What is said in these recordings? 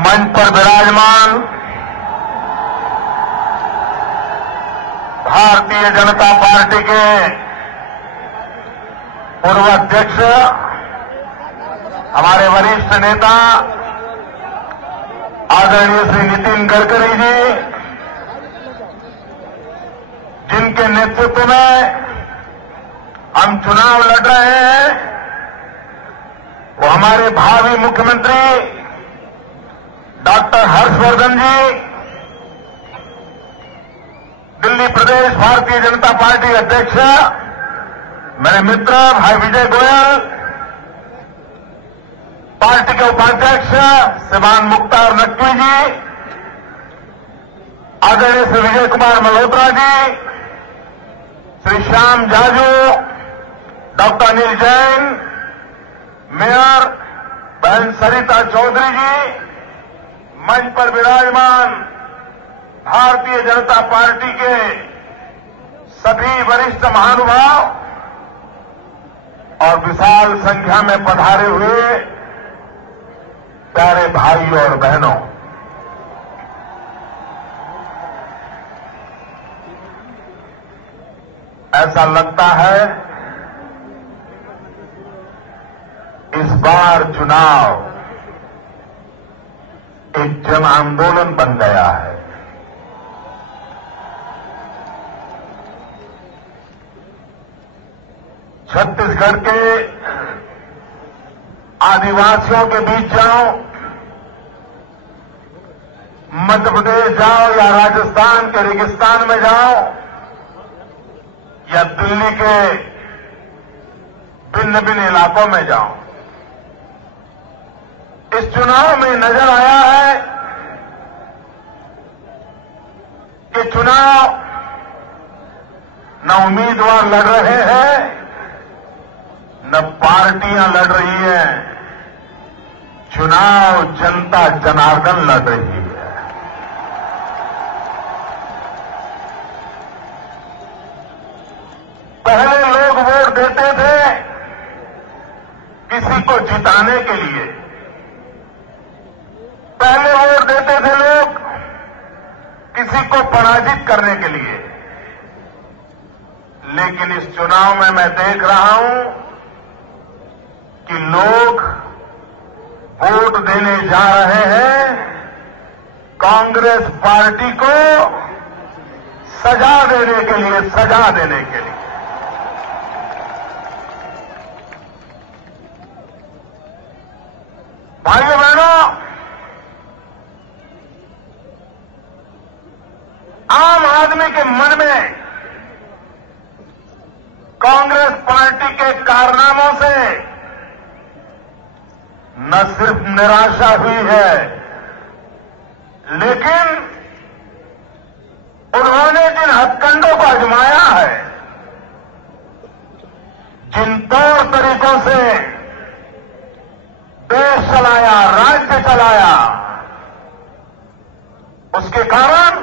मंच पर विराजमान भारतीय जनता पार्टी के पूर्व अध्यक्ष, हमारे वरिष्ठ नेता आदरणीय श्री नितिन गडकरी जी, जिनके नेतृत्व में हम चुनाव लड़ रहे हैं, वो हमारे भावी मुख्यमंत्री डॉक्टर हर्षवर्धन जी, दिल्ली प्रदेश भारतीय जनता पार्टी अध्यक्ष मेरे मित्र भाई विजय गोयल, पार्टी के उपाध्यक्ष श्रीमान मुख्तार नकवी जी, आदरणीय श्री विजय कुमार मल्होत्रा जी, श्री श्याम जाजू, डॉक्टर अनिल जैन, मेयर बहन सरिता चौधरी जी, मंच पर विराजमान भारतीय जनता पार्टी के सभी वरिष्ठ महानुभाव और विशाल संख्या में पधारे हुए प्यारे भाई और बहनों, ऐसा लगता है इस बार चुनाव एक जन आंदोलन बन गया है। छत्तीसगढ़ के आदिवासियों के बीच जाओ, मध्य प्रदेश जाओ या राजस्थान के रेगिस्तान में जाओ या दिल्ली के भिन्न भिन्न इलाकों में जाओ, इस चुनाव में नजर आया है कि चुनाव न उम्मीदवार लड़ रहे हैं, न पार्टियां लड़ रही हैं, चुनाव जनता जनार्दन लड़ रही है। पहले लोग वोट देते थे किसी को जिताने के लिए, पहले वोट देते थे लोग किसी को पराजित करने के लिए, लेकिन इस चुनाव में मैं देख रहा हूं कि लोग वोट देने जा रहे हैं कांग्रेस पार्टी को सजा देने के लिए, सजा देने के लिए। भाइयों बहनों, आम आदमी के मन में कांग्रेस पार्टी के कारनामों से न सिर्फ निराशा हुई है, लेकिन उन्होंने जिन हथकंडों को आजमाया है, जिन तौर तरीकों से देश चलाया, राज्य चलाया, उसके कारण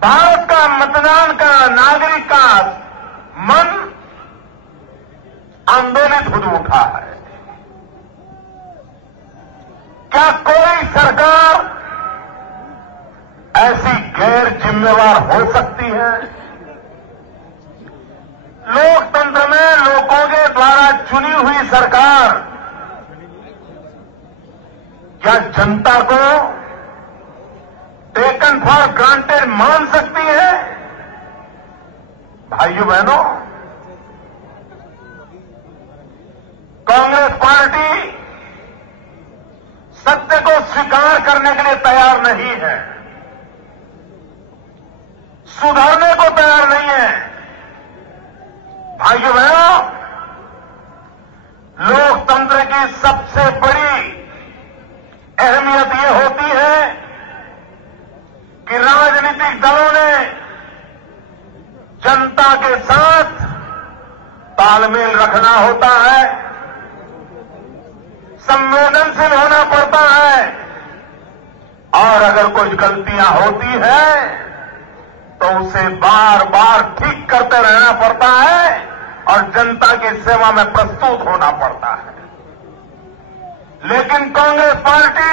भारत का मतदान का, नागरिक का मन आंदोलित हो उठा है। क्या कोई सरकार ऐसी गैर जिम्मेवार हो सकती है? लोकतंत्र में लोगों के द्वारा चुनी हुई सरकार क्या जनता को टेकन फॉर ग्रांटेड मान सकती है? भाइयों बहनों, कांग्रेस पार्टी सत्य को स्वीकार करने के लिए तैयार नहीं है, सुधरने को तैयार नहीं है। भाइयों बहनों, लोकतंत्र की सबसे बड़ी अहमियत ये होती है कि राजनीतिक दलों ने जनता के साथ तालमेल रखना होता है, संवेदनशील होना पड़ता है, और अगर कुछ गलतियां होती हैं तो उसे बार बार ठीक करते रहना पड़ता है और जनता की सेवा में प्रस्तुत होना पड़ता है। लेकिन कांग्रेस पार्टी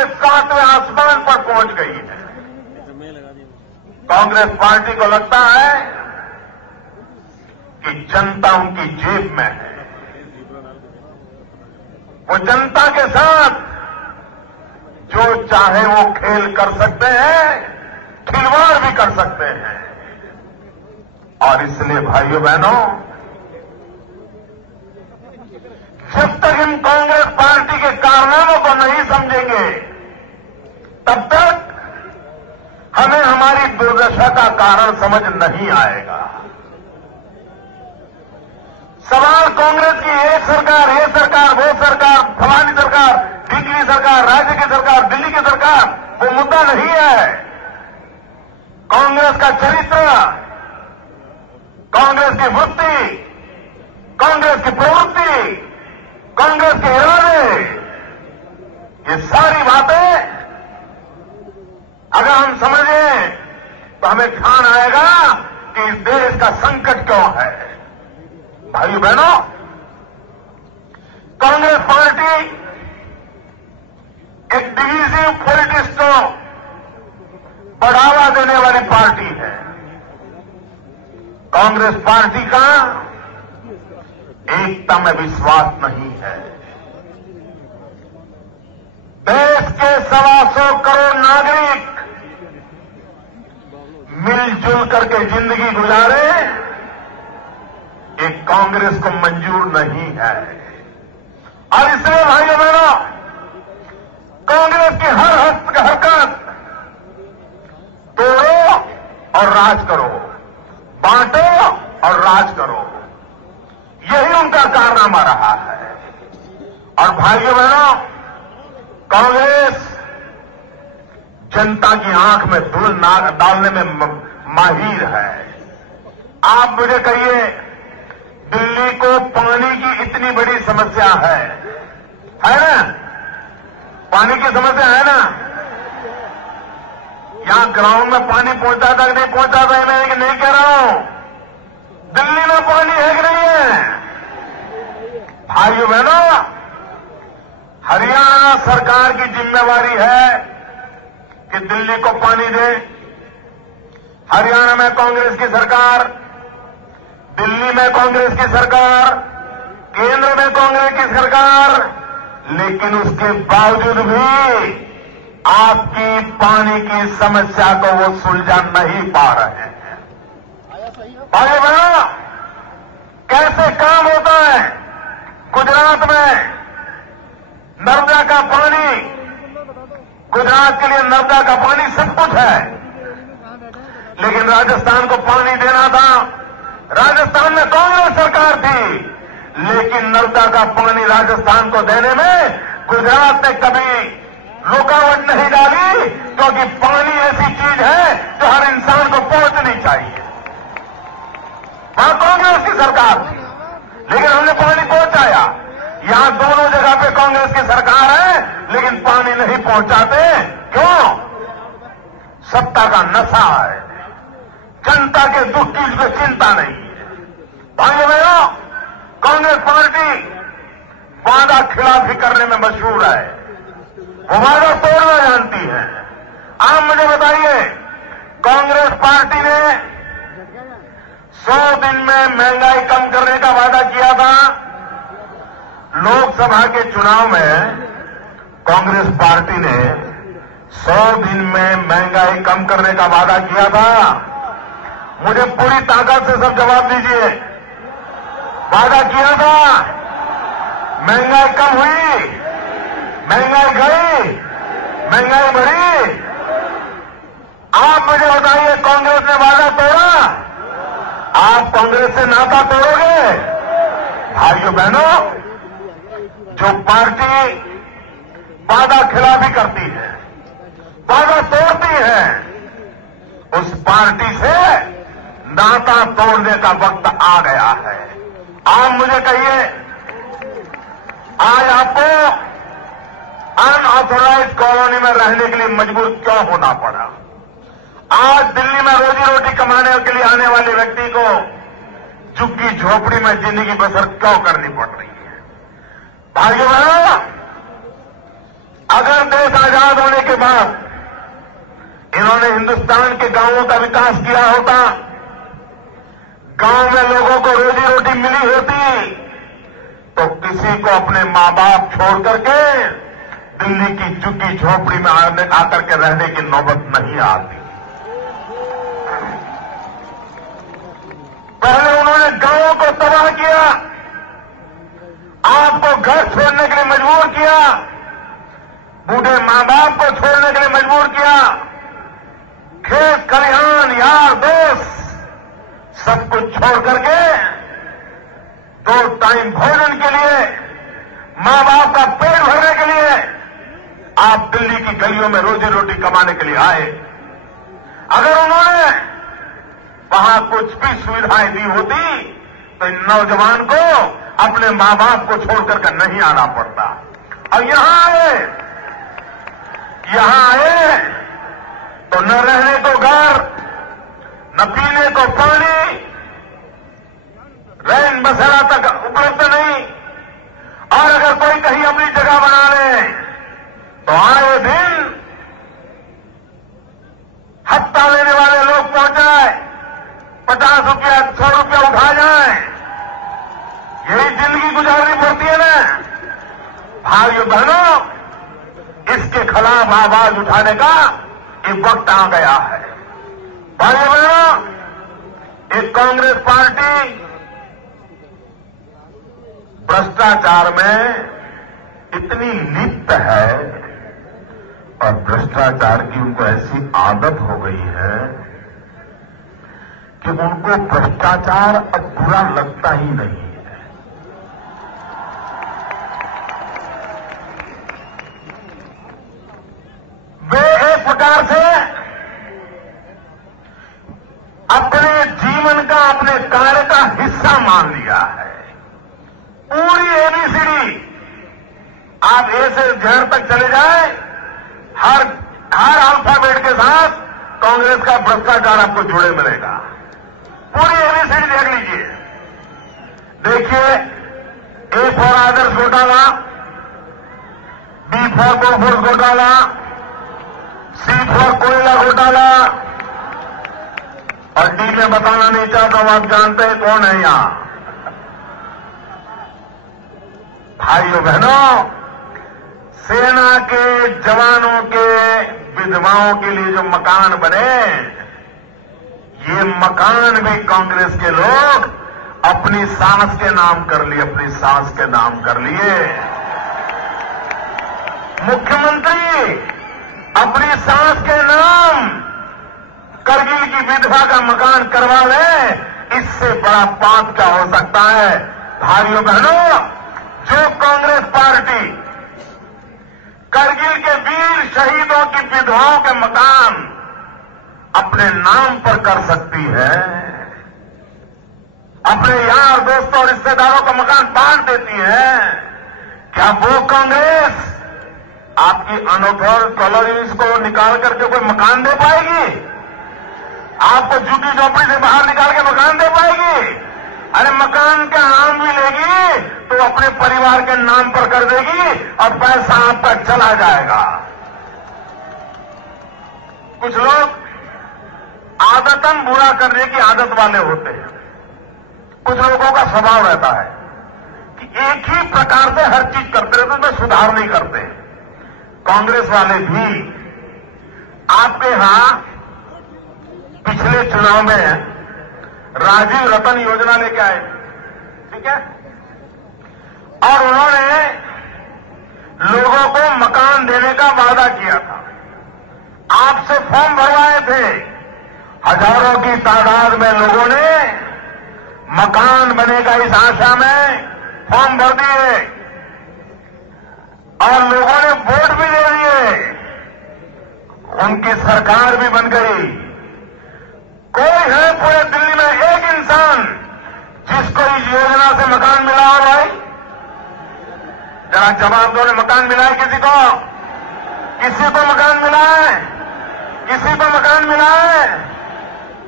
के 7वें आसमान पर पहुंच गई है। कांग्रेस पार्टी को लगता है कि जनता उनकी जेब में है, वो जनता के साथ जो चाहे वो खेल कर सकते हैं, खिलवाड़ भी कर सकते हैं। और इसलिए भाइयों बहनों, जब तक हम कांग्रेस पार्टी के कारनामों को नहीं समझेंगे, तब तक हमें हमारी दुर्दशा का कारण समझ नहीं आएगा। सवाल कांग्रेस की एक सरकार, ये सरकार, वो सरकार, फलानी सरकार, ढिकली सरकार, राज्य की सरकार, दिल्ली की सरकार, वो मुद्दा नहीं है। कांग्रेस का चरित्र, कांग्रेस की वृत्ति, कांग्रेस की प्रवृत्ति, कांग्रेस के इरादे, ये सारी बातें अगर हम समझें तो हमें ध्यान आएगा कि इस देश का संकट क्यों है। भाइयों बहनों, कांग्रेस पार्टी एक डिवीजिव पॉलिटिक्स को बढ़ावा देने वाली पार्टी है। कांग्रेस पार्टी का एकता में विश्वास नहीं है। देश के 125 करोड़ नागरिक मिलजुल करके जिंदगी गुजारे, एक कांग्रेस को मंजूर नहीं है। और इसलिए भाइयों बहनों, कांग्रेस की हर हरकत तोड़ो और राज करो, बांटो और राज करो, यही उनका कारनामा रहा है। और भाइयों बहनों, कांग्रेस जनता की आंख में धूल डालने में माहिर है। आप मुझे कहिए, दिल्ली को पानी की इतनी बड़ी समस्या है ना? पानी की समस्या है ना? यहां ग्राउंड में पानी पहुंचाता कि नहीं पहुंचाता, मैं नहीं कह रहा हूं। दिल्ली में पानी है कि नहीं है? भाइयों बहनों, हरियाणा सरकार की जिम्मेवारी है कि दिल्ली को पानी दे। हरियाणा में कांग्रेस की सरकार, दिल्ली में कांग्रेस की सरकार, केंद्र में कांग्रेस की सरकार, लेकिन उसके बावजूद भी आपकी पानी की समस्या को वो सुलझा नहीं पा रहे हैं। भाइयों बहनों, कैसे काम होता है? गुजरात में नर्मदा का पानी, गुजरात के लिए नर्मदा का पानी सब कुछ है, लेकिन राजस्थान को पानी देना था। राजस्थान में कांग्रेस सरकार थी, लेकिन नर्मदा का पानी राजस्थान को देने में गुजरात ने कभी रुकावट नहीं डाली, क्योंकि पानी ऐसी चीज है जो हर इंसान को पहुंचनी चाहिए। वहां कांग्रेस की सरकार थी, लेकिन हमने पानी पहुंचाया। यहां दोनों जगह पे कांग्रेस की सरकार है, लेकिन पानी नहीं पहुंचाते। क्यों? सत्ता का नशा है, जनता के दुख की इसमें चिंता नहीं है। भाइयों बहनों, कांग्रेस पार्टी वादा खिलाफी करने में मशहूर है, वो वादा तोड़ना जानती है। आप मुझे बताइए, कांग्रेस पार्टी ने 100 दिन में महंगाई कम करने का वादा किया था। लोकसभा के चुनाव में कांग्रेस पार्टी ने 100 दिन में महंगाई कम करने का वादा किया था। मुझे पूरी ताकत से सब जवाब दीजिए। वादा किया था, महंगाई कम हुई, महंगाई गई, महंगाई बढ़ी। आप मुझे बताइए, कांग्रेस ने वादा तोड़ा? आप कांग्रेस से नाता तोड़ोगे? भाइयों बहनों, जो पार्टी वादा खिलाफी करती है, वादा तोड़ती है, उस पार्टी से नाता तोड़ने का वक्त आ गया है। आप मुझे कहिए, आज आपको अनऑथोराइज्ड कॉलोनी में रहने के लिए मजबूर क्यों होना पड़ा? आज दिल्ली में रोजी रोटी कमाने के लिए आने वाले व्यक्ति को झुग्गी झोपड़ी में जिंदगी बसर क्यों करनी पड़ रही है? भाइयों बहनों, अगर देश आजाद होने के बाद इन्होंने हिंदुस्तान के गांवों का विकास किया होता, गांव में लोगों को रोजी रोटी मिली होती, तो किसी को अपने मां बाप छोड़ करके दिल्ली की झुग्गी झोपड़ी में आकर के रहने की नौबत नहीं आती। पहले उन्होंने गांवों को तबाह किया, आपको घर छोड़ने के लिए मजबूर किया, बूढ़े मां बाप को छोड़ने के लिए मजबूर किया, खेत खलिहान यार दोस्त सब कुछ छोड़ करके 2 टाइम भोजन के लिए, मां बाप का पेट भरने के लिए आप दिल्ली की गलियों में रोजी रोटी कमाने के लिए आए। अगर उन्होंने वहां कुछ भी सुविधाएं दी होती तो इन नौजवान को अपने मां बाप को छोड़ करके नहीं आना पड़ता। और यहां आए तो न रहने को घर, न पीने को पानी, रैन बसेरा तक उपलब्ध नहीं। और अगर कोई कहीं अपनी जगह बना ले तो आए दिन हफ्ता लेने वाले लोग पहुंच जाए, 50 रुपया 100 रुपया उठा जाए। यही जिंदगी गुजारनी पड़ती है ना। भाइयों बहनों, इसके खिलाफ आवाज उठाने का एक वक्त आ गया है। भाइयों बहनों, एक कांग्रेस पार्टी भ्रष्टाचार में इतनी लिप्त है और भ्रष्टाचार की उनको ऐसी आदत हो गई है कि उनको भ्रष्टाचार अब बुरा लगता ही नहीं है। वे एक प्रकार से अपने जीवन का, अपने कार्य का हिस्सा मान लिया है। पूरी एबीसीडी आप ए से जेड तक चले जाए, हर अल्फाबेट के साथ कांग्रेस का भ्रष्टाचार आपको जुड़े मिलेगा। पूरी एबीसीडी देख लीजिए। देखिए, ए फॉर आदर्श घोटाला, बी फॉर बोफोर्स घोटाला, सी फॉर कोयला घोटाला, और डी में बताना नहीं चाहता हूं, आप जानते हैं कौन है यहां। भाइयों बहनों, सेना के जवानों के विधवाओं के लिए जो मकान बने, ये मकान भी कांग्रेस के लोग अपनी सास के नाम कर लिए, अपनी सास के नाम कर लिए। मुख्यमंत्री अपनी सास के नाम करगिल की विधवा का मकान करवा ले, इससे बड़ा पाप क्या हो सकता है। भाइयों बहनों, जो कांग्रेस पार्टी करगिल के वीर शहीदों की विधवाओं के मकान अपने नाम पर कर सकती है, अपने यार दोस्तों और रिश्तेदारों का मकान बांट देती है, क्या वो कांग्रेस आपकी अनऑथर कॉलोनीज को निकाल करके कोई मकान दे पाएगी? आपको झुग्गी झोपड़ी से बाहर निकाल के मकान दे पाएगी? अरे मकान का नाम भी लेगी तो अपने परिवार के नाम पर कर देगी और पैसा आपका चला जाएगा। कुछ लोग आदतन बुरा करने की आदत वाले होते हैं। कुछ लोगों का स्वभाव रहता है कि एक ही प्रकार से हर चीज करते रहते, उसमें सुधार नहीं करते। कांग्रेस वाले भी आपके यहां पिछले चुनाव में राजीव रतन योजना लेके आए, ठीक है, और उन्होंने लोगों को मकान देने का वादा किया था। आपसे फॉर्म भरवाए थे, हजारों की तादाद में लोगों ने मकान बनेगा इस आशा में फॉर्म भर दिए और लोगों ने वोट भी दे दिए, उनकी सरकार भी बन गई। कोई है पूरे दिल्ली में एक इंसान जिसको इस योजना से मकान मिला हो? भाई जरा जवाब दो, मकान मिला है किसी को? किसी को मकान मिला है? किसी को मकान मिला है?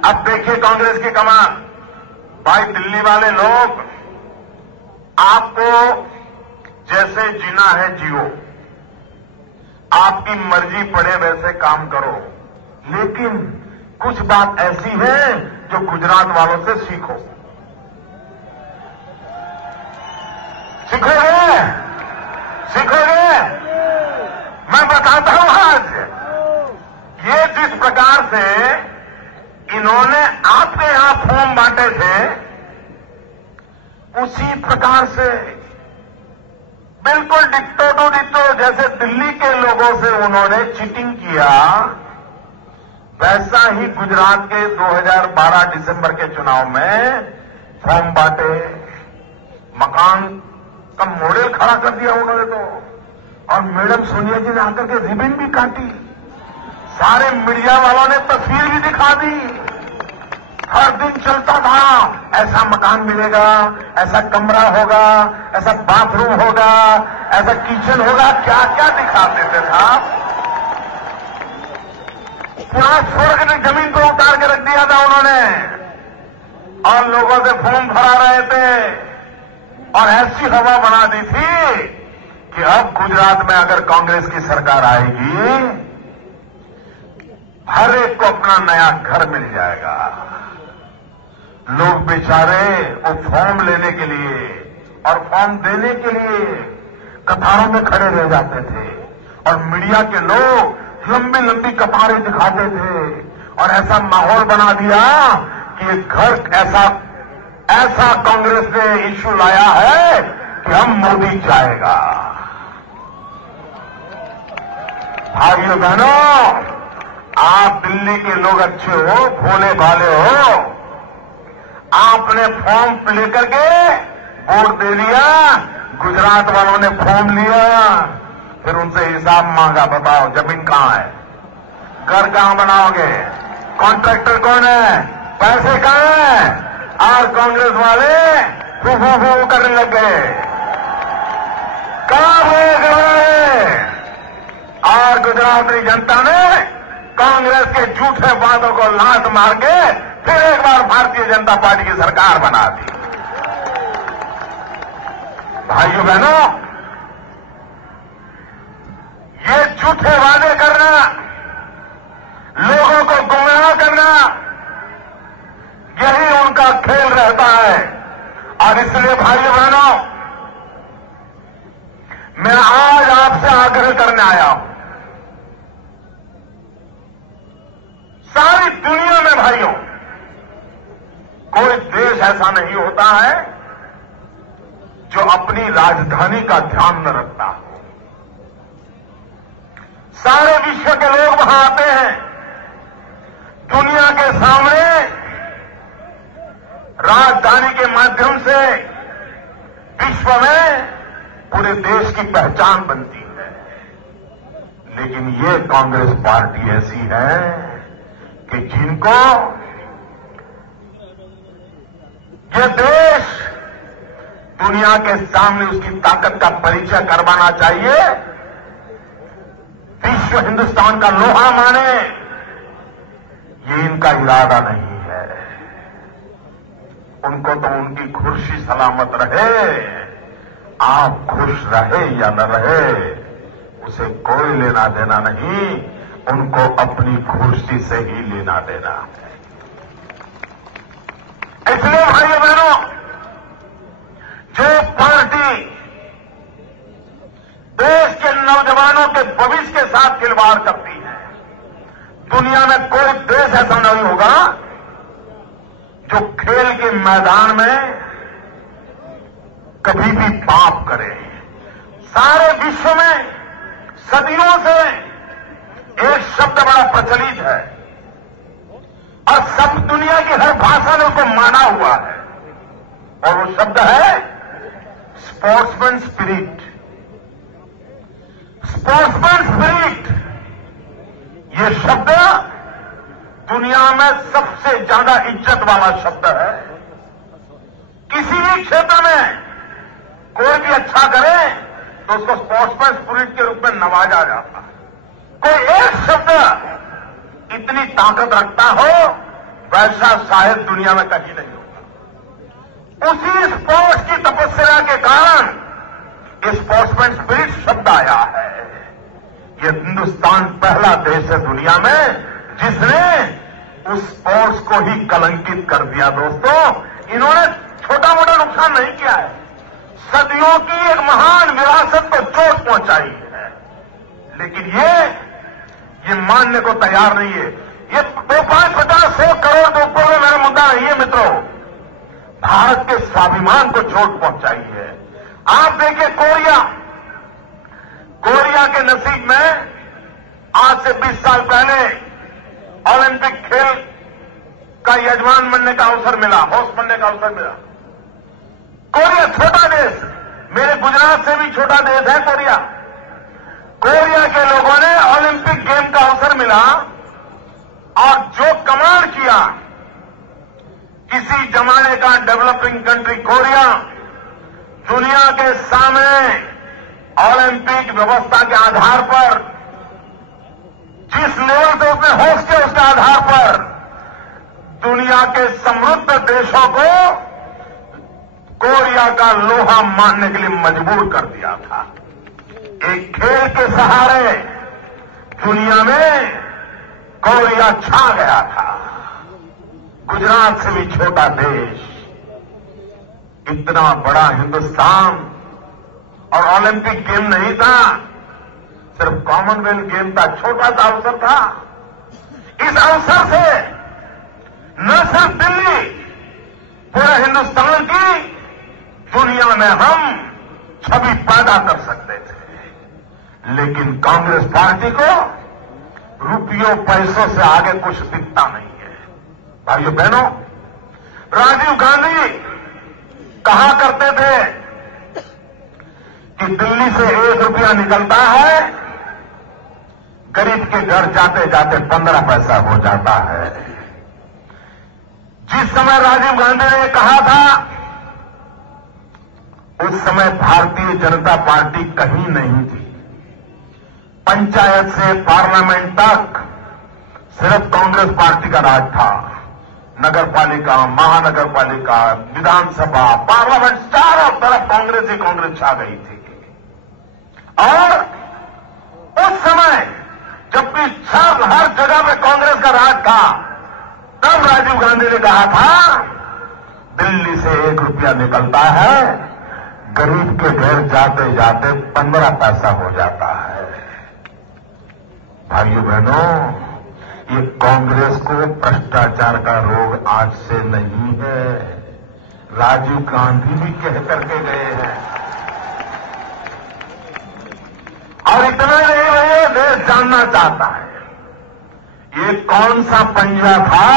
अब देखिए कांग्रेस की कमाल। भाई दिल्ली वाले लोग, आपको जैसे जीना है जियो, आपकी मर्जी पड़े वैसे काम करो, लेकिन कुछ बात ऐसी है जो गुजरात वालों से सीखो। सीखोगे? सीखोगे? मैं बताता हूं आज। ये जिस प्रकार से इन्होंने आपके यहां फॉर्म बांटे थे, उसी प्रकार से बिल्कुल डिक्टो टू डिक्टो जैसे दिल्ली के लोगों से उन्होंने चीटिंग किया, वैसा ही गुजरात के 2012 दिसंबर के चुनाव में फॉर्म बांटे, मकान का मॉडल खड़ा कर दिया उन्होंने तो। और मैडम सोनिया जी ने आकर के रिबन भी काटी, सारे मीडिया वालों ने तस्वीर भी दिखा दी। हर दिन चलता था, ऐसा मकान मिलेगा, ऐसा कमरा होगा, ऐसा बाथरूम होगा, ऐसा किचन होगा, क्या क्या दिखाते थे साहब। पूरा स्वर्ग ने जमीन को उतार के रख दिया था उन्होंने, और लोगों से फॉर्म भरा रहे थे, और ऐसी हवा बना दी थी कि अब गुजरात में अगर कांग्रेस की सरकार आएगी, हर एक को अपना नया घर मिल जाएगा। लोग बेचारे वो फॉर्म लेने के लिए और फॉर्म देने के लिए कतारों में खड़े रह जाते थे, और मीडिया के लोग लंबी लंबी कतारें दिखाते थे, और ऐसा माहौल बना दिया कि ये घर ऐसा कांग्रेस ने इश्यू लाया है कि हम मोदी जाएगा। भाइयों बहनों, आप दिल्ली के लोग अच्छे हो, भोले भाले हो, आपने फॉर्म लेकर के वोट दे लिया, गुजरात वालों ने फॉर्म लिया, फिर उनसे हिसाब मांगा, बताओ जमीन कहां है, घर कहां बनाओगे, कॉन्ट्रैक्टर कौन है, पैसे कहां हैं? और कांग्रेस वाले फू करने लग गए, कहां भोग रहे? और गुजरात की जनता ने कांग्रेस के झूठे वादों को लात मार के फिर एक बार भारतीय जनता पार्टी की सरकार बना दी। भाइयों बहनों, ये झूठे वादे करना, लोगों को गुमराह करना, यही उनका खेल रहता है। और इसलिए भाइयों बहनों, मैं आज आपसे आग्रह करने आया हूं, सारी दुनिया में भाइयों, कोई देश ऐसा नहीं होता है जो अपनी राजधानी का ध्यान न रखता हो। सारे विश्व के लोग वहां आते हैं, दुनिया के सामने राजधानी के माध्यम से विश्व में पूरे देश की पहचान बनती है। लेकिन ये कांग्रेस पार्टी ऐसी है कि जिनको ये देश दुनिया के सामने उसकी ताकत का परिचय करवाना चाहिए, विश्व हिंदुस्तान का लोहा माने, ये इनका इरादा नहीं है। उनको तो उनकी कुर्सी सलामत रहे, आप खुश रहे या न रहे, उसे कोई लेना देना नहीं, उनको अपनी कुर्सी से ही लेना देना। इसलिए भाइयों बहनों, जो पार्टी देश के नौजवानों के भविष्य के साथ खिलवाड़ करती है, दुनिया में कोई देश ऐसा नहीं होगा जो खेल के मैदान में कभी भी पाप करे। सारे विश्व में सदियों से एक शब्द बड़ा प्रचलित है, और सब दुनिया की हर भाषा ने उसको माना हुआ है, और वो शब्द है स्पोर्ट्समैन स्पिरिट। स्पोर्ट्समैन स्पिरिट, ये शब्द दुनिया में सबसे ज्यादा इज्जत वाला शब्द है। किसी भी क्षेत्र में कोई भी अच्छा करे तो उसको स्पोर्ट्समैन स्पिरिट के रूप में नवाजा जाता है। कोई एक शब्द इतनी ताकत रखता हो वैसा शायद दुनिया में कहीं नहीं होगा। उसी स्पोर्ट्स की तपस्या के कारण स्पोर्ट्समैन स्पिरिट शब्द आया है। ये हिंदुस्तान पहला देश है दुनिया में जिसने उस स्पोर्ट्स को ही कलंकित कर दिया। दोस्तों, इन्होंने छोटा मोटा नुकसान नहीं किया है, सदियों की एक महान विरासत को चोट पहुंचाई है। लेकिन ये मानने को तैयार नहीं है। ये 5-50-100 करोड़ के ऊपर में मेरा मुद्दा नहीं है मित्रों, भारत के स्वाभिमान को चोट पहुंचाई है। आप देखिए कोरिया के नसीब में आज से 20 साल पहले ओलंपिक खेल का यजमान बनने का अवसर मिला, होस्ट बनने का अवसर मिला। कोरिया छोटा देश, मेरे गुजरात से भी छोटा देश है कोरिया। कोरिया के लोगों ने ओलंपिक गेम का अवसर मिला और जो कमाल किया, किसी जमाने का डेवलपिंग कंट्री कोरिया दुनिया के सामने ओलंपिक व्यवस्था के आधार पर जिस लेवल से उसने होस्ट किया उसके आधार पर दुनिया के समृद्ध देशों को कोरिया का लोहा मानने के लिए मजबूर कर दिया था। एक खेल के सहारे दुनिया में कोरिया छा गया था। गुजरात से भी छोटा देश, इतना बड़ा हिंदुस्तान, और ओलंपिक गेम नहीं था, सिर्फ कॉमनवेल्थ गेम का छोटा सा अवसर था। इस अवसर से न सिर्फ दिल्ली, पूरे हिंदुस्तान की दुनिया में हम छवि पैदा कर सकते थे। लेकिन कांग्रेस पार्टी को रुपयों पैसों से आगे कुछ दिखता नहीं है। भाइयों बहनों, राजीव गांधी कहा करते थे कि दिल्ली से 1 रुपया निकलता है, गरीब के घर जाते जाते 15 पैसा हो जाता है। जिस समय राजीव गांधी ने कहा था, उस समय भारतीय जनता पार्टी कहीं नहीं थी। पंचायत से पार्लियामेंट तक सिर्फ कांग्रेस पार्टी का राज था। नगर पालिका, महानगर पालिका, विधानसभा, पार्लियामेंट, चारों तरफ कांग्रेस ही कांग्रेस छा गई थी। और उस समय जबकि हर जगह में कांग्रेस का राज था, तब राजीव गांधी ने कहा था दिल्ली से 1 रुपया निकलता है, गरीब के घर जाते जाते 15 पैसा हो जाता है। भाइयों बहनों, ये कांग्रेस को भ्रष्टाचार का रोग आज से नहीं है, राजीव गांधी भी कह करके गए हैं। और इतना नहीं है, देश जानना चाहता है ये कौन सा पंजा था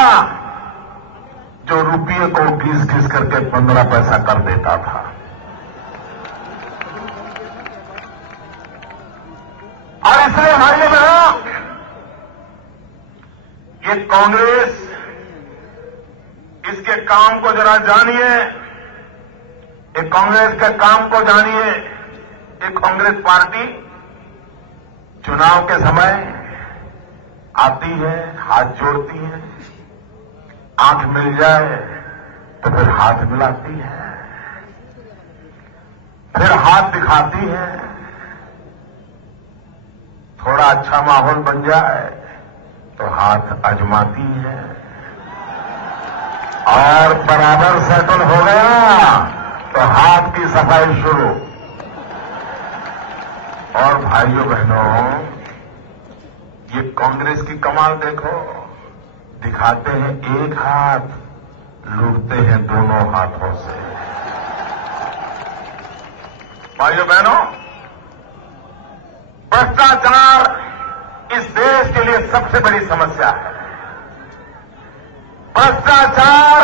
जो रुपये को घिस घिस करके 15 पैसा कर देता था। और इसलिए भाइयों बहनों, ये कांग्रेस, इसके काम को जरा जानिए, ये कांग्रेस के काम को जानिए। ये कांग्रेस पार्टी चुनाव के समय आती है, हाथ जोड़ती है, आंख मिल जाए तो फिर हाथ मिलाती है, फिर हाथ दिखाती है, थोड़ा अच्छा माहौल बन जाए तो हाथ आजमाती है, और बराबर सेटल हो गया तो हाथ की सफाई शुरू। और भाइयों बहनों, ये कांग्रेस की कमाल देखो, दिखाते हैं एक हाथ, लूटते हैं दोनों हाथों से। भाइयों बहनों, भ्रष्टाचार इस देश के लिए सबसे बड़ी समस्या है। भ्रष्टाचार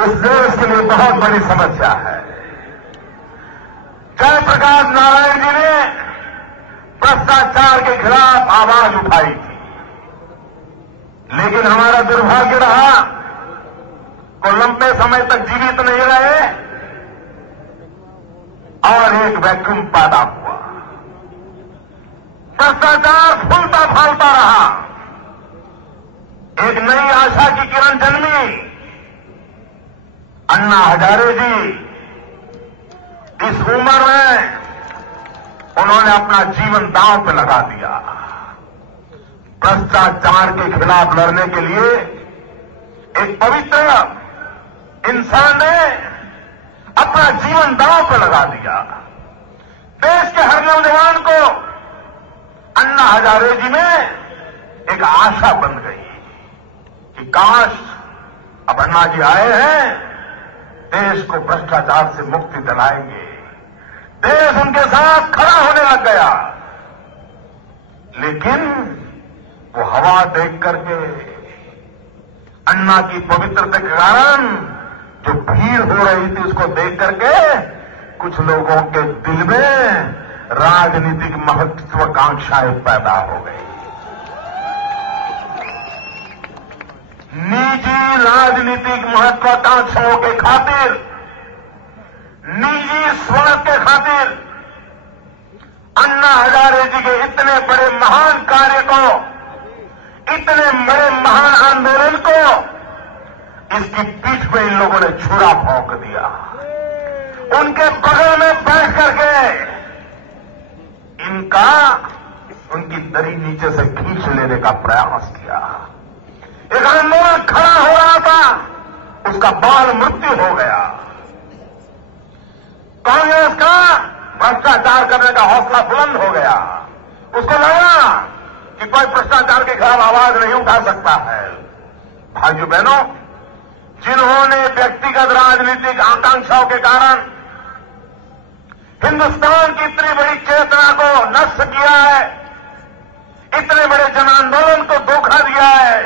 इस देश के लिए बहुत बड़ी समस्या है। जयप्रकाश नारायण जी ने भ्रष्टाचार के खिलाफ आवाज उठाई थी, लेकिन हमारा दुर्भाग्य रहा को लंबे समय तक जीवित नहीं रहे और एक वैक्यूम पैदा हुआ। भ्रष्टाचार फूलता फैलता रहा, एक नई आशा की किरण जन्मी। अन्ना हजारे जी इस उम्र में उन्होंने अपना जीवन दांव पे लगा दिया। भ्रष्टाचार के खिलाफ लड़ने के लिए एक पवित्र इंसान ने अपना जीवन दांव पे लगा दिया। देश के हर नौजवान को अन्ना हजारे जी में एक आशा बन गई कि काश अब अन्ना जी आए हैं, देश को भ्रष्टाचार से मुक्ति दिलाएंगे। देश उनके साथ खड़ा होने लग गया। लेकिन वो हवा देख करके, अन्ना की पवित्रता के कारण जो भीड़ हो रही थी उसको देख करके कुछ लोगों के दिल में राजनीतिक महत्वाकांक्षाएं पैदा हो गई। निजी राजनीतिक महत्वाकांक्षाओं के खातिर, निजी स्वार्थ के खातिर अन्ना हजारे जी के इतने बड़े महान कार्य को, इतने बड़े महान आंदोलन को, इसकी पीठ पे इन लोगों ने छुरा भोंक दिया। उनके बगल में बैठ करके उनकी दरी नीचे से खींच लेने का प्रयास किया। एक आंदोलन खड़ा हो रहा था, उसका बाल मृत्यु हो गया। कांग्रेस का भ्रष्टाचार करने का हौसला बुलंद हो गया। उसको लगा कि कोई भ्रष्टाचार के खिलाफ आवाज नहीं उठा सकता है। भाइयों बहनों, जिन्होंने व्यक्तिगत राजनीतिक आकांक्षाओं के कारण हिंदुस्तान की इतनी बड़ी चेतना को नष्ट किया है, इतने बड़े जन आंदोलन को धोखा दिया है,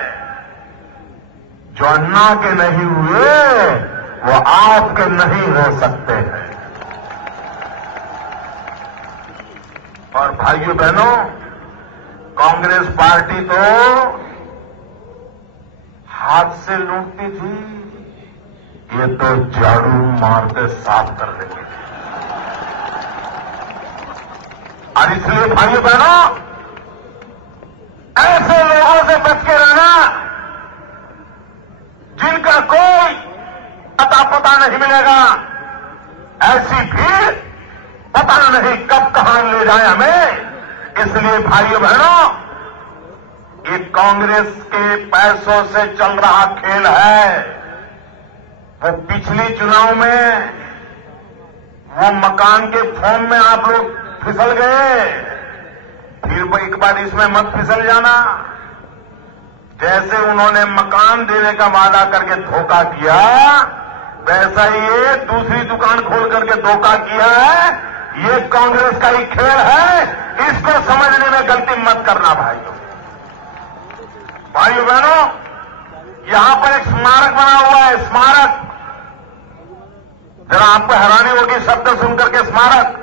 जो अन्ना के नहीं हुए वो आपके नहीं हो सकते हैं। और भाइयों बहनों, कांग्रेस पार्टी तो हाथ से लूटती थी, ये तो झाड़ू मारते साफ कर देती थी। और इसलिए भाइयों बहनों, ऐसे लोगों से बच के रहना जिनका कोई अता पता नहीं मिलेगा। ऐसी भीड़ पता नहीं कब कहां ले जाए हमें। इसलिए भाइयों बहनों, ये कांग्रेस के पैसों से चल रहा खेल है। वो पिछली चुनाव में वो मकान के फॉर्म में आप लोग फिसल गए, फिर एक बार इसमें मत फिसल जाना। जैसे उन्होंने मकान देने का वादा करके धोखा किया, वैसा ही ये दूसरी दुकान खोल करके धोखा किया है। ये कांग्रेस का ही खेल है, इसको समझने में गलती मत करना भाइयों। भाइयों बहनों, यहां पर एक स्मारक बना हुआ है। स्मारक, जरा आपको हैरानी होगी शब्द सुनकर के, स्मारक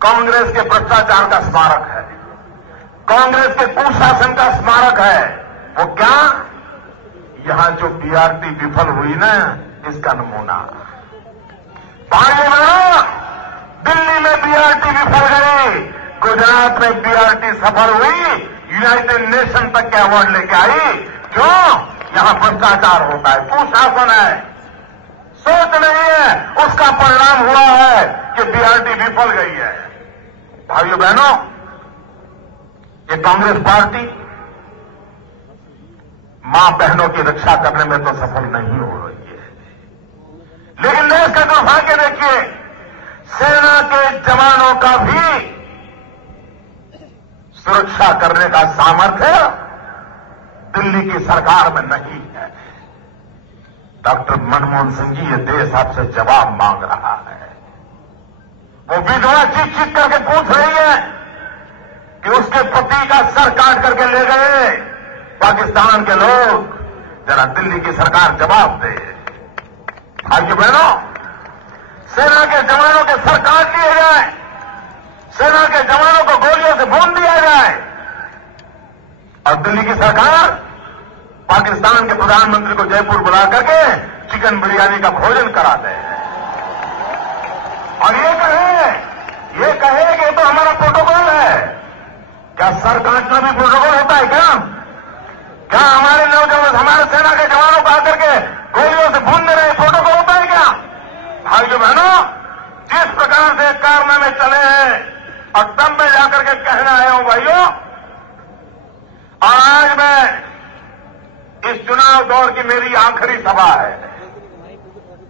कांग्रेस के भ्रष्टाचार का स्मारक है, कांग्रेस के कुशासन का स्मारक है। वो क्या? यहां जो बीआरटी विफल हुई ना, इसका नमूना। भाइयों बहनों, दिल्ली में बीआरटी विफल गई, गुजरात में बीआरटी सफल हुई, यूनाइटेड नेशन तक के अवार्ड लेके आई। क्यों? यहां भ्रष्टाचार होता है, कुशासन है, सोच नहीं है, उसका परिणाम हुआ है कि बीआरटी विफल गई है। भाइयों बहनों, ये कांग्रेस पार्टी मां बहनों की रक्षा करने में तो सफल नहीं हो रही है। लेकिन देश का दुर्भाग्य देखिए, सेना के जवानों का भी सुरक्षा करने का सामर्थ्य दिल्ली की सरकार में नहीं है। डॉक्टर मनमोहन सिंह जी, ये देश आपसे जवाब मांग रहा है। वो विधवा चीख चीख करके पूछ रही है कि उसके पति का सर काट करके ले गए पाकिस्तान के लोग, जरा दिल्ली की सरकार जवाब दे। भाइयों बहनों, सेना के जवानों के सर काट लिए जाए, सेना के जवानों को गोलियों से भून दिया जाए, और दिल्ली की सरकार पाकिस्तान के प्रधानमंत्री को जयपुर बुला करके चिकन बिरयानी का भोजन करा दे, और ये कहे कि तो हमारा प्रोटोकॉल है। क्या सर काटना भी प्रोटोकॉल होता है क्या? क्या हमारे नौजवान, हमारे सेना के जवानों को आकर के गोलियों से भून दे रहे प्रोटोकॉल होता है क्या? भाइयों बहनों, जिस प्रकार से कारनामे चले हैं, और तब मैं जाकर के कहने आया हूं भाइयों, और आज मैं इस चुनाव दौर की मेरी आखिरी सभा है।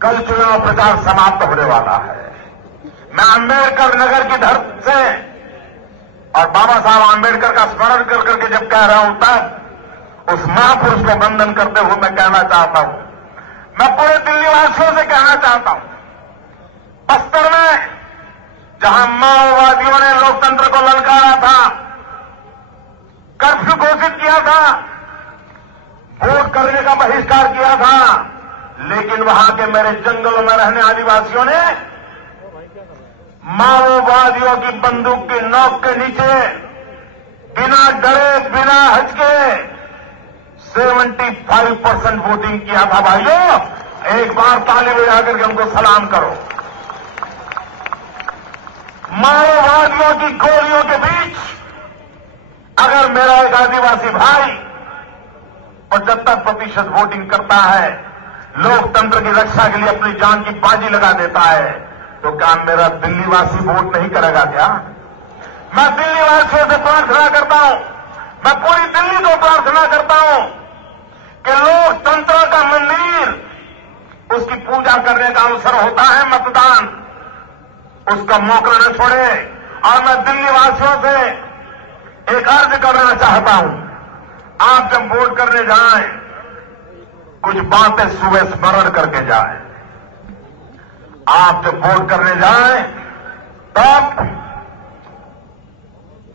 कल चुनाव प्रचार समाप्त होने वाला है। मैं अंबेडकर नगर की धरती से और बाबा साहब अंबेडकर का स्मरण कर करके जब कह रहा हूं तब उस महापुरुष को वंदन करते हुए मैं कहना चाहता हूं, मैं पूरे दिल्ली वासियों से कहना चाहता हूं, बस्तर में जहां माओवादियों ने लोकतंत्र को ललकारा था, कर्फ्यू घोषित किया था, वोट करने का बहिष्कार किया था, लेकिन वहां के मेरे जंगलों में रहने आदिवासियों ने माओवादियों की बंदूक की नोक के नीचे बिना डरे बिना हचके 75% वोटिंग किया था। भाइयों, एक बार ताली बजा करके उनको सलाम करो। माओवादियों की गोलियों के बीच अगर मेरा एक आदिवासी भाई 75% वोटिंग करता है, लोकतंत्र की रक्षा के लिए अपनी जान की बाजी लगा देता है, तो क्या मेरा दिल्ली वासी वोट नहीं करेगा क्या? मैं दिल्ली वासियों से प्रार्थना करता हूं, मैं पूरी दिल्ली को प्रार्थना करता हूं कि लोकतंत्र का मंदिर, उसकी पूजा करने का अवसर होता है मतदान, उसका मौका न छोड़े। और मैं दिल्ली वासियों से एक अर्ज करना चाहता हूं, आप जब वोट करने जाएं, कुछ बातें सुबह स्मरण करके जाएं। आप जब वोट करने जाएं, तब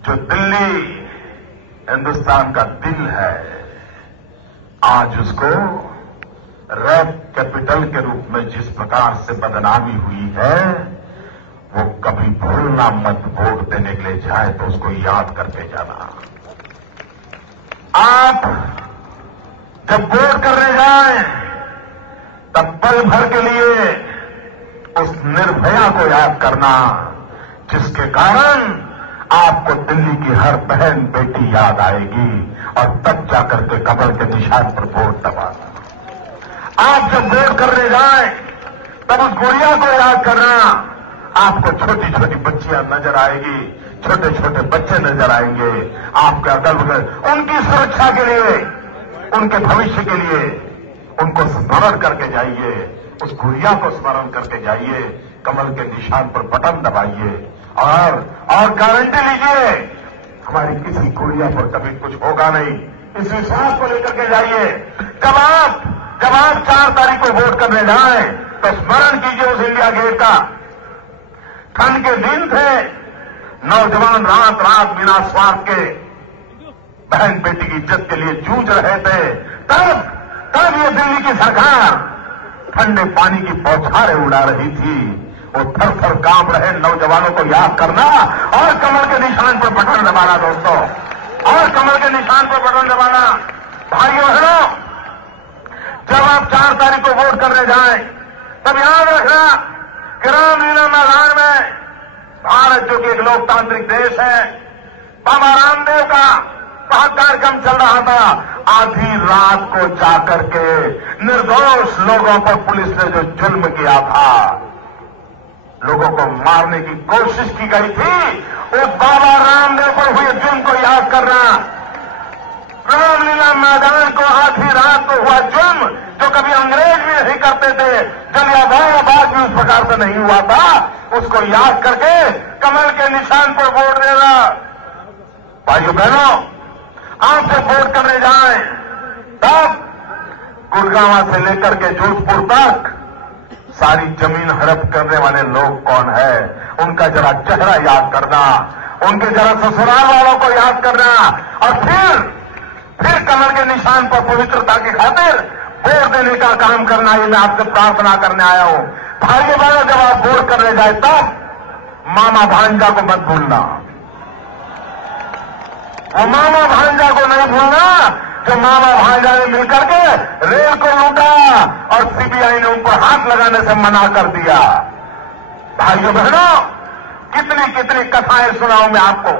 जो दिल्ली हिंदुस्तान का दिल है, आज उसको रेप कैपिटल के रूप में जिस प्रकार से बदनामी हुई है, वो कभी भूलना मत। वोट देने के लिए जाए तो उसको याद करके जाना। आप जब वोट करने जाएं, तब पल भर के लिए उस निर्भया को याद करना, जिसके कारण आपको दिल्ली की हर बहन बेटी याद आएगी, और तब जाकर के कमल के निशान पर वोट दबाना। आप जब वोट करने जाएं, तब उस गुड़िया को याद करना। आपको छोटी छोटी बच्चियां नजर आएगी, छोटे छोटे बच्चे नजर आएंगे, आपके अगल बगल, उनकी सुरक्षा के लिए, उनके भविष्य के लिए उनको स्मरण करके जाइए, उस गुड़िया को स्मरण करके जाइए, कमल के निशान पर बटन दबाइए, और गारंटी लीजिए हमारी किसी गुड़िया पर कभी कुछ होगा नहीं। इस विश्वास को लेकर के जाइए। जब आप 4 तारीख को वोट करने जाएं, तो स्मरण कीजिए उस इंडिया गेट का। ठंड के दिन थे, नौजवान रात रात बिना स्वार्थ के बहन बेटी की इज्जत के लिए जूझ रहे थे। तब ये दिल्ली की सरकार ठंडे पानी की बौछारें उड़ा रही थी। वो थर थर कांप रहे नौजवानों को याद करना और कमल के निशान पर बटन दबाना दोस्तों, और कमल के निशान पर बटन दबाना। भाइयों बहनों, जब आप 4 तारीख को वोट करने जाएं, तब याद रखना कि रामलीला मैदान में भारत जो कि एक लोकतांत्रिक देश है, बाबा रामदेव का कार्यक्रम चल रहा था। आधी रात को जाकर के निर्दोष लोगों पर पुलिस ने जो जुल्म किया था, लोगों को मारने की कोशिश की गई थी, उस बाबा रामदेव पर हुए जुल्म को याद करना। रामलीला मैदान को आधी रात को हुआ जुल्म, जो कभी अंग्रेज भी नहीं करते थे, जलियांवाला बाग भी उस प्रकार से नहीं हुआ था, उसको याद करके कमल के निशान पर वोट देना। भाइयों बहनों, आप जब वोट करने जाएं, तब गुड़गांव से लेकर के जोधपुर तक सारी जमीन हड़प करने वाले लोग कौन है, उनका जरा चेहरा याद करना, उनके जरा ससुराल वालों को याद करना, और फिर कमल के निशान पर पवित्रता की खातिर वोट देने का काम करना। ये मैं आपसे प्रार्थना करने आया हूं। भाइयों बहनों, जब आप वोट करने जाए, तब मामा भांजा को मत भूलना। वो मामा भांजा को नहीं भूलना जो मामा भांजा ने मिलकर के रेल को लूटा और सीबीआई ने उन पर हाथ लगाने से मना कर दिया। भाइयों बहनों, कितनी कितनी कथाएं सुनाऊं मैं आपको,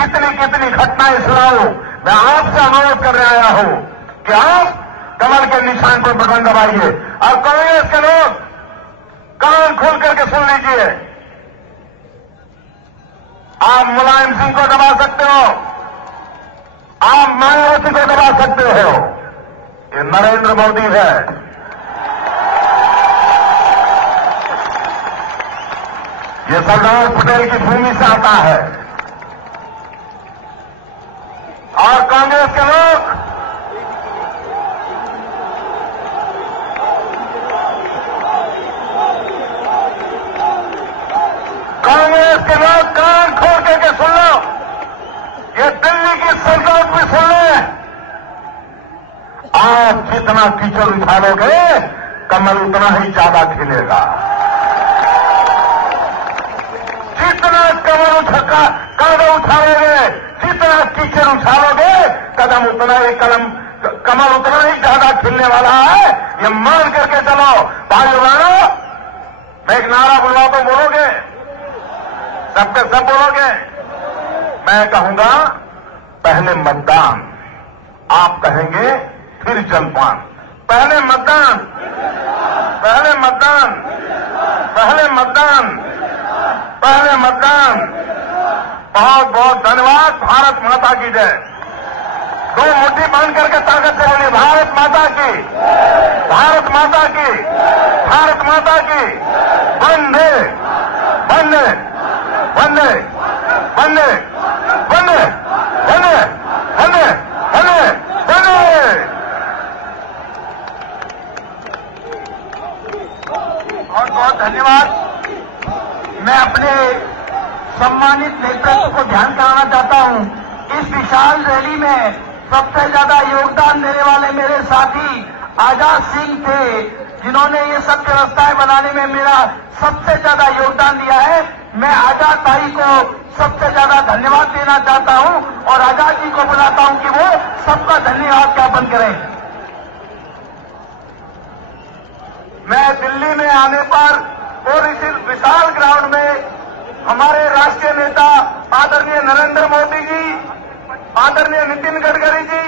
कितनी कितनी घटनाएं सुनाऊं। मैं आपसे अनुरोध करने आया हूं कि आप कमल के निशान पर बटन दबाइए, और कांग्रेस के लोग कान खोल करके सुन लीजिए। आप मुलायम सिंह को दबा सकते हो, आप मायावती को दबा सकते हो। ये नरेंद्र मोदी है। ये सरदार पटेल की भूमि से आता है। और कांग्रेस के लोग कान खोल के सुन लो, ये दिल्ली की सल्तनत भी सुन ले। आप जितना कीचड़ उछालोगे कमल उतना ही ज्यादा खिलेगा। जितना कदम उछालोगे, जितना कीचड़ उछालोगे कमल उतना ही ज्यादा खिलने वाला है। ये मान करके चलो भाइयों बहनों। मैं एक नारा बुलवाता हूं, बोलोगे? सबके सब बोलोगे? मैं कहूंगा पहले मतदान, आप कहेंगे फिर जलपान। पहले मतदान, पहले मतदान, पहले मतदान, पहले मतदान। बहुत बहुत धन्यवाद। भारत माता की जय। दो मुट्ठी बांध करके ताकत से बोलिए, भारत माता की, भारत माता की, भारत माता की। वंदे वंदे वंदे वंदे वंदे वंदे वंदे वंदे वंदे। बहुत बहुत धन्यवाद। मैं अपने सम्मानित नेतृत्व को ध्यान कराना चाहता हूं। इस विशाल रैली में सबसे ज्यादा योगदान देने वाले मेरे साथी आजाद सिंह थे, जिन्होंने ये सब व्यवस्थाएं बनाने में मेरा सबसे ज्यादा योगदान दिया है। मैं आजाद भाई को सबसे ज्यादा धन्यवाद देना चाहता हूं और आजाद जी को बुलाता हूं कि वो सबका धन्यवाद ज्ञापन करें। मैं दिल्ली में आने पर और इस विशाल ग्राउंड में हमारे राष्ट्रीय नेता आदरणीय नरेंद्र मोदी जी, आदरणीय नितिन गडकरी जी,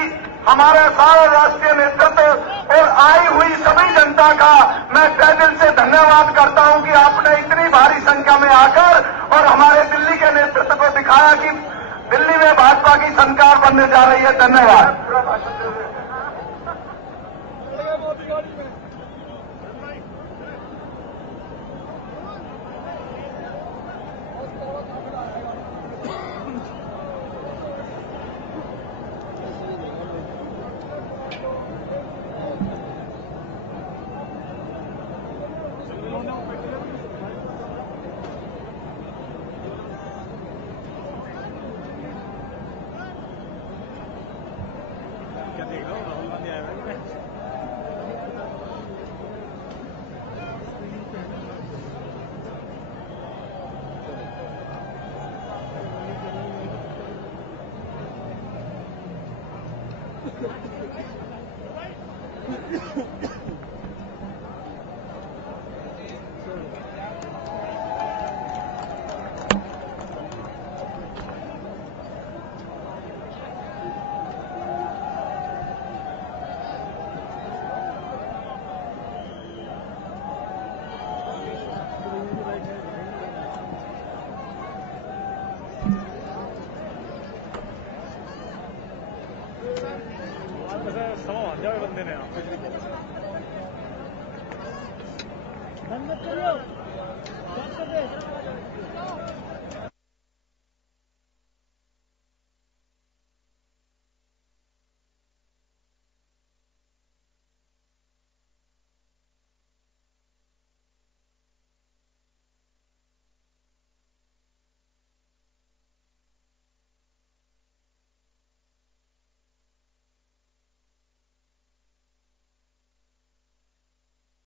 हमारा सारा राष्ट्रीय नेतृत्व और आई हुई सभी जनता का मैं तहे दिल से धन्यवाद करता हूं कि आपने इतनी भारी संख्या में आकर और हमारे दिल्ली के नेतृत्व को दिखाया कि दिल्ली में भाजपा की सरकार बनने जा रही है। धन्यवाद। बंद करो।